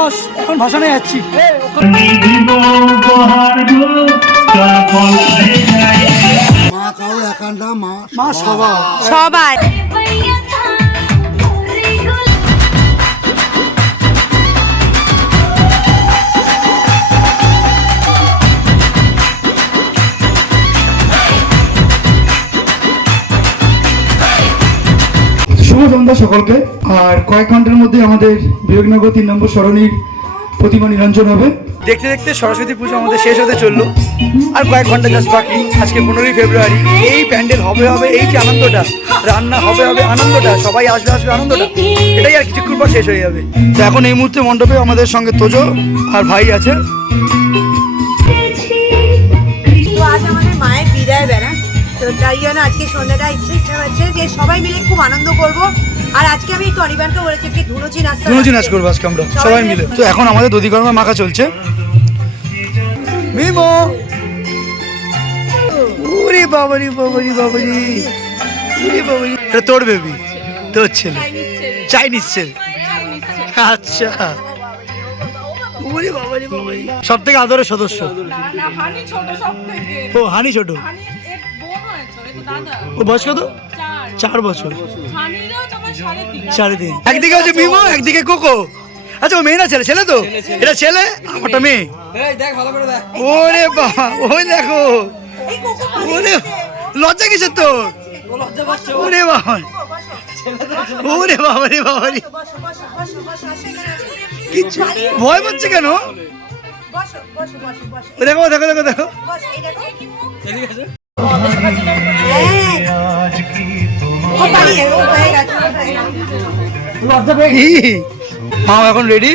বস এখন ভাসানে যাচ্ছি। মা কাউ একান্ডা মা মা সবাই। সবাই। শুভ সকলকে। আর কয়েক ঘণ্টার মধ্যে আমাদের বিবেকনগর তিন নম্বর সরণির প্রতিমা নিরঞ্জন হবে। দেখতে দেখতে সরস্বতী পুজো আমাদের শেষ হতে চলল। আর কয়েক ঘণ্টা জাস্ট বাকি। আজকে পনেরোই ফেব্রুয়ারি। এই প্যান্ডেল হবে হবে এই যে আনন্দটা রান্না হবে হবে আনন্দটা সবাই আসবে আসবে আনন্দটা এটাই আর কিছুক্ষণ পর শেষ হয়ে যাবে। তো এখন এই মুহূর্তে মণ্ডপে আমাদের সঙ্গে তোজো আর ভাই আছে। আজ আমাদের মায়ের বিদায় বেড়া তাই জন্য আজকে সন্ধ্যাটা ইচ্ছে ইচ্ছা হচ্ছে যে সবাই মিলে খুব আনন্দ করব। আর আজকে আমি একটু অনিবানকে বলেছি যে ধুনুচি নাচতে দুজি নাচ করব আজকে আমরা সবাই মিলে তো এখন আমাদের দধি গরমে মাখা চলছে। মিমো! উরে বাবারি বাবারি বাবারি। উরে বাবারি। এটা তোর বেবি তোর ছেলে। চাইনিজ ছেলে। আচ্ছা। উরে বাবারি বাবারি। সব থেকে আদরের সদস্য? ও হানি ছোট। ওর ও বয়স কত? চার। চার বছর। সাড়ে তিন একদিকে হচ্ছে মিমো একদিকে কোকো। আচ্ছা ও মেয়ে না ছেলে ছেলে তো এটা ছেলে? আমারটা মেয়ে। ওরে বাবা ওই দেখো। ওরে লজ্জা কিসের তোর? ওরে বাবা। ওরে বাবা রে বাবা রে। কিচ্ছু। ভয় পাচ্ছে কেন? দেখো দেখো দেখো দেখো। মা এখন রেডি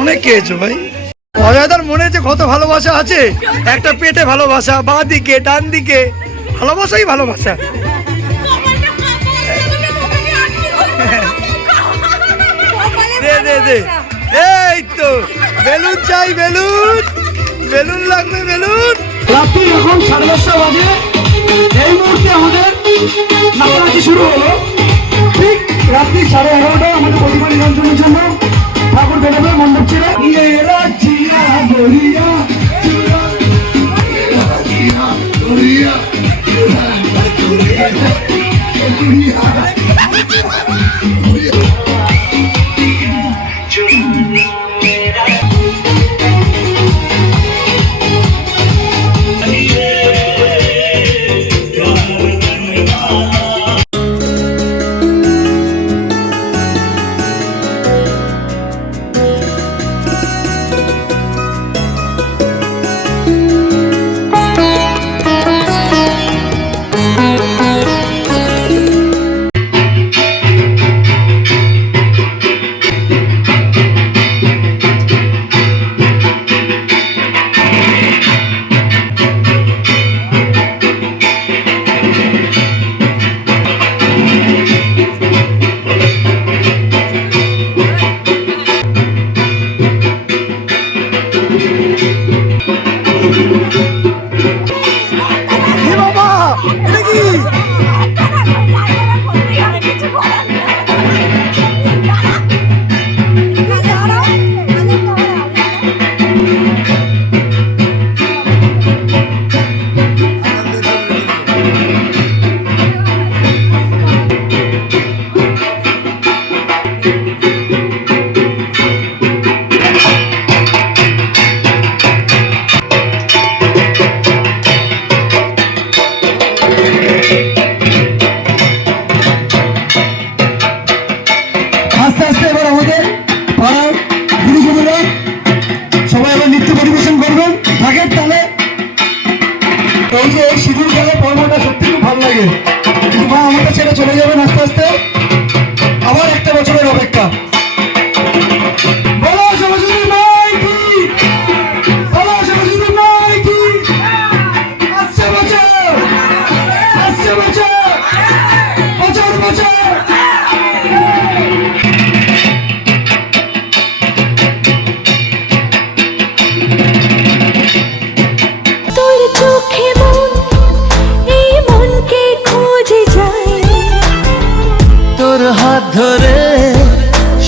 অনেক খেয়েছো ভাই? অজয়দার মনে হচ্ছে কত ভালোবাসা আছে। একটা পেটে ভালোবাসা, বা দিকে, ডান দিকে। ভালোবাসাই ভালোবাসা। দে এই তো বেলুন চাই বেলুন বেলুন লাগবে বেলুন রাত্রি এখন সাড়ে দশটা বাজে এই মুহূর্তে আমাদের নাচানাচি শুরু হলো ঠিক রাত্রি সাড়ে এগারোটায় আমাদের প্রতিমা নিরঞ্জনের জন্য ঠাকুর বেরোবে মণ্ডপ ছেড়ে এরা চিয়া গড়িয়া এ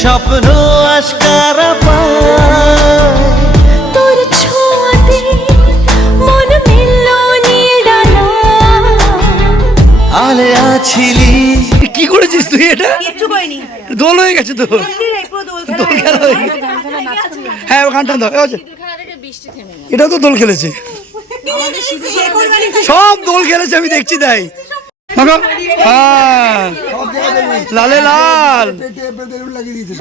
স্বপ্ন আশকারা পায়। তোর ছোঁয়াতে মন মিলল আলে আছিলি। কি করেছিস তুই এটা? দোল হয়ে গেছে তো। দোল খেলা হয়ে গেছে। হ্যাঁ গানটা দাও এ এটাও তো দোল খেলেছে। সব দোল খেলেছে আমি দেখছি তাই। মাগো, হ্যাঁ। লালে লাল। লাগিয়ে দিয়েছে।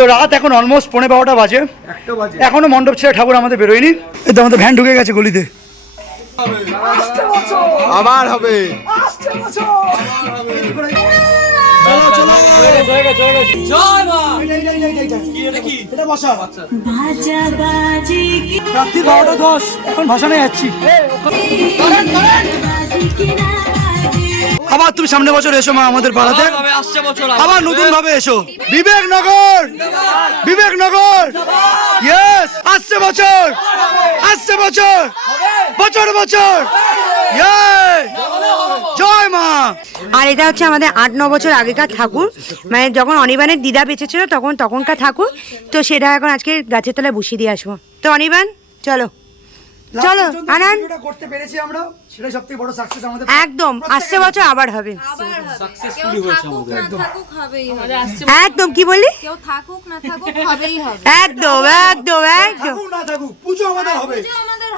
তো রাত এখন অলমোস্ট পৌনে বারোটা বাজে। এখনও মণ্ডপ ছেড়ে ঠাকুর আমাদের বেরোয়নি। এই তো আমাদের ভ্যান ঢুকে গেছে গলিতে। আবার হবে। রাত্রি বারোটা দশ। এখন ভাসানে যাচ্ছি। আবার তুমি সামনে বছর এসো মা আমাদের পাড়াতে। আবার নতুন ভাবে এসো। বিবেকনগর! বিবেকনগর! ইয়েস আসছে বছর! আসছে বছর! বছর বছর! জয় মা! আর এটা হচ্ছে আমাদের আট ন বছর আগেকার ঠাকুর। মানে যখন অনিবানের দিদা বেঁচে ছিল তখন তখনকার ঠাকুর। তো সেটা এখন আজকে গাছের তলায় বসিয়ে দিয়ে আসব। তো অনিবান চলো। চলো আনান করতে পেরেছি আমরা সেটাই সবথেকে বড় সাকসেস আমাদের একদম আসছে বছর আবার হবে। একদম। কি বললি? কেউ থাকুক না থাকুক হবেই হবে। একদম একদম একদম। থাকুক না থাকুক পুজো আমাদের হবে।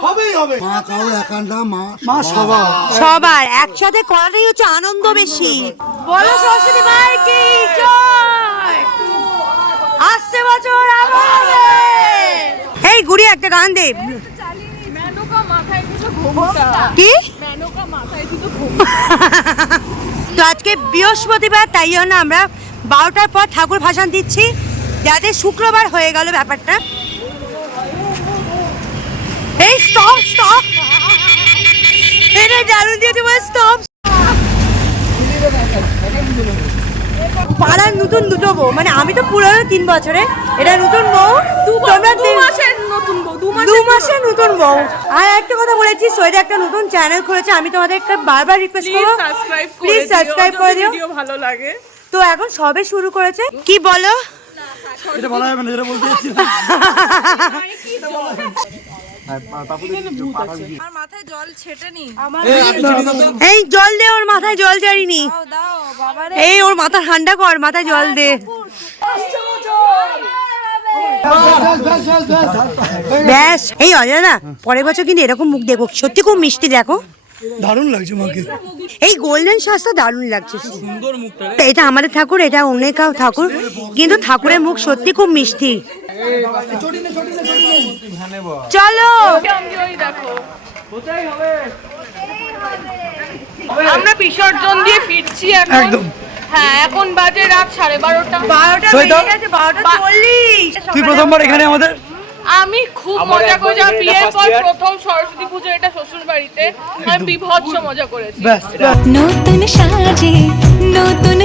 হবেই হবে। মা কাউর একার না মা মা সবার। সবার। একসাথে করাটাই হচ্ছে আনন্দ বেশি। বলো সরস্বতী মায়ের কি জয়? আসছে বছর আবার এই গুড়ি একটা গান দে মেনকা মাথায় দুটো ঘোমটা কি? তো আজকে বৃহস্পতিবার তাই জন্য আমরা বারোটার পর ঠাকুর ভাসান দিচ্ছি। যাতে শুক্রবার হয়ে গেল ব্যাপারটা। এই স্টপ স্টপ এটা দিয়ে দেবো স্টপ পাড়ার নতুন দুটো বউ। মানে আমি তো পুরনো তিন বছরে। এটা নতুন বউ। তোমরা তিন- মাসের দু মাসে নতুন বউ। আর একটা কথা বলেছি সোয়েদা একটা নতুন চ্যানেল খুলেছে আমি তোমাদেরকে বারবার রিকোয়েস্ট করব। প্লিজ সাবস্ক্রাইব করে দিও। ভালো লাগে। তো এখন সবে শুরু করেছে। কি বলো? এটা বলা যাবে না যেটা বলতে যাচ্ছি। মাথায় জল ছেটেনি। এই জল দে ওর মাথায় জল জারিনি। এই ওর মাথা ঠান্ডা কর মাথায় জল দে। ব্যাস এই অজয় না পরের বছর কিন্তু এরকম মুখ দেখো সত্যি খুব মিষ্টি দেখো। দারুণ লাগছে মাকে। এই গোল্ডেন শ্বাসটা দারুণ লাগছে এটা আমাদের ঠাকুর এটা অনেকা ঠাকুর কিন্তু ঠাকুরের মুখ সত্যি খুব মিষ্টি। চলো! আমরা বিসর্জন দিয়ে ফিরছি একদম। হ্যাঁ এখন বাজে রাত সাড়ে বারোটা। বারোটা? বেজে গেছে, বারোটা চল্লিশ। তুই প্রথমবার এখানে আমাদের? আমি খুব মজা করেছি বিয়ের পর প্রথম সরস্বতী পুজো এটা শ্বশুর বাড়িতে। আমি বিভৎস মজা করেছি। ব্যাস নতুন সাজে নতুন